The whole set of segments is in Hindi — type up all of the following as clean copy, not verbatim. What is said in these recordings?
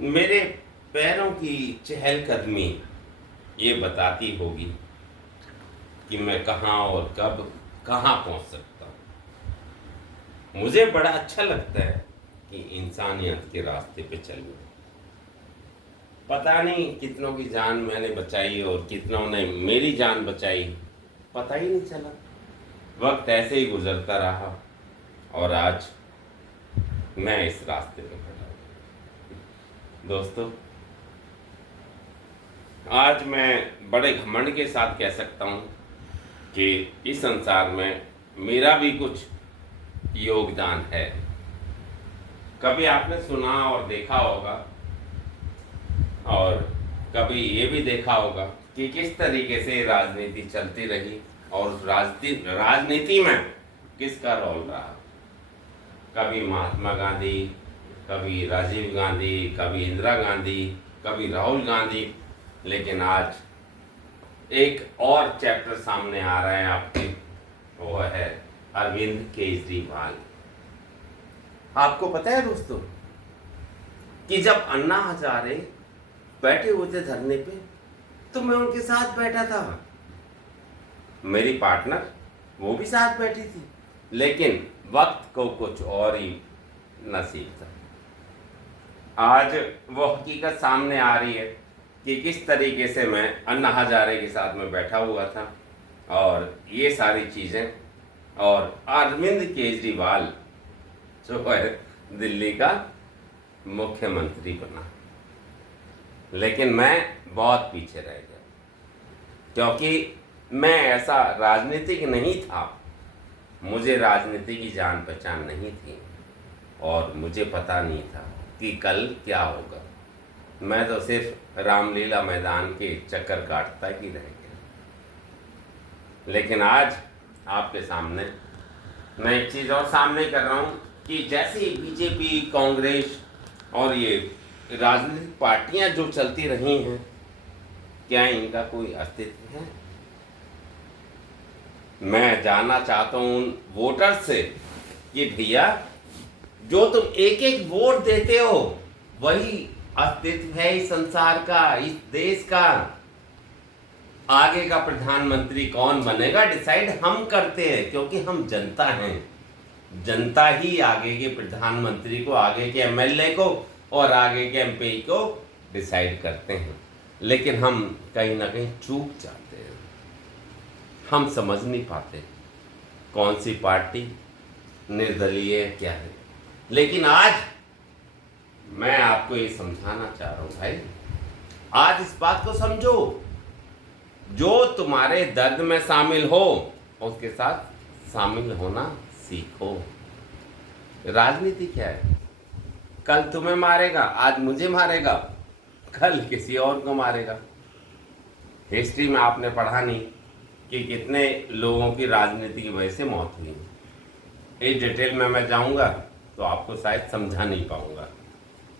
मेरे पैरों की चहलकदमी ये बताती होगी कि मैं कहाँ और कब कहाँ पहुँच सकता हूँ। मुझे बड़ा अच्छा लगता है कि इंसानियत के रास्ते पे चलना। पता नहीं कितनों की जान मैंने बचाई और कितनों ने मेरी जान बचाई, पता ही नहीं चला। वक्त ऐसे ही गुजरता रहा और आज मैं इस रास्ते पे खड़ा हूँ। दोस्तों, आज मैं बड़े घमंड के साथ कह सकता हूँ कि इस संसार में मेरा भी कुछ योगदान है। कभी आपने सुना और देखा होगा और कभी ये भी देखा होगा कि किस तरीके से राजनीति चलती रही और राजनीति में किसका रोल रहा। कभी महात्मा गांधी, कभी राजीव गांधी, कभी इंदिरा गांधी, कभी राहुल गांधी, लेकिन आज एक और चैप्टर सामने आ रहा है आपके, वो है अरविंद केजरीवाल। आपको पता है दोस्तों कि जब अन्ना हजारे बैठे हुए थे धरने पे तो मैं उनके साथ बैठा था। मेरी पार्टनर वो भी साथ बैठी थी, लेकिन वक्त को कुछ और ही नसीब था। आज वो हकीकत सामने आ रही है कि किस तरीके से मैं अन्ना हजारे के साथ में बैठा हुआ था और ये सारी चीज़ें, और अरविंद केजरीवाल जो है दिल्ली का मुख्यमंत्री बना। लेकिन मैं बहुत पीछे रह गया क्योंकि मैं ऐसा राजनीतिक नहीं था। मुझे राजनीति की जान पहचान नहीं थी और मुझे पता नहीं था कि कल क्या होगा। मैं तो सिर्फ रामलीला मैदान के चक्कर काटता ही रह गया। लेकिन आज आपके सामने मैं एक चीज़ और सामने कर रहा हूँ कि जैसे बीजेपी, कांग्रेस और ये राजनीतिक पार्टियां जो चलती रही हैं, क्या इनका कोई अस्तित्व है? मैं जानना चाहता हूं उन वोटर से कि भैया, जो तुम एक एक वोट देते हो वही अस्तित्व है इस संसार का, इस देश का। आगे का प्रधानमंत्री कौन बनेगा डिसाइड हम करते हैं, क्योंकि हम जनता हैं। जनता ही आगे के प्रधानमंत्री को, आगे के एमएलए को और आगे के एमपी को डिसाइड करते हैं। लेकिन हम कहीं ना कहीं चूक जाते हैं। हम समझ नहीं पाते कौन सी पार्टी निर्दलीय क्या है। लेकिन आज मैं आपको ये समझाना चाह रहा हूं भाई, आज इस बात को समझो, जो तुम्हारे दर्द में शामिल हो उसके साथ शामिल होना सीखो। राजनीति क्या है? कल तुम्हें मारेगा, आज मुझे मारेगा, कल किसी और को मारेगा। हिस्ट्री में आपने पढ़ा नहीं कि कितने लोगों की राजनीति की वजह से मौत हुई। इस डिटेल में मैं जाऊंगा तो आपको शायद समझा नहीं पाऊंगा,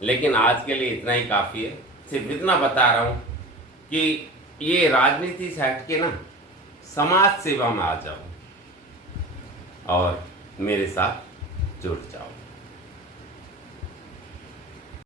लेकिन आज के लिए इतना ही काफ़ी है। सिर्फ इतना बता रहा हूँ कि ये राजनीति से हट के ना समाज सेवा में आ जाओ और मेरे साथ जुड़ जाओ।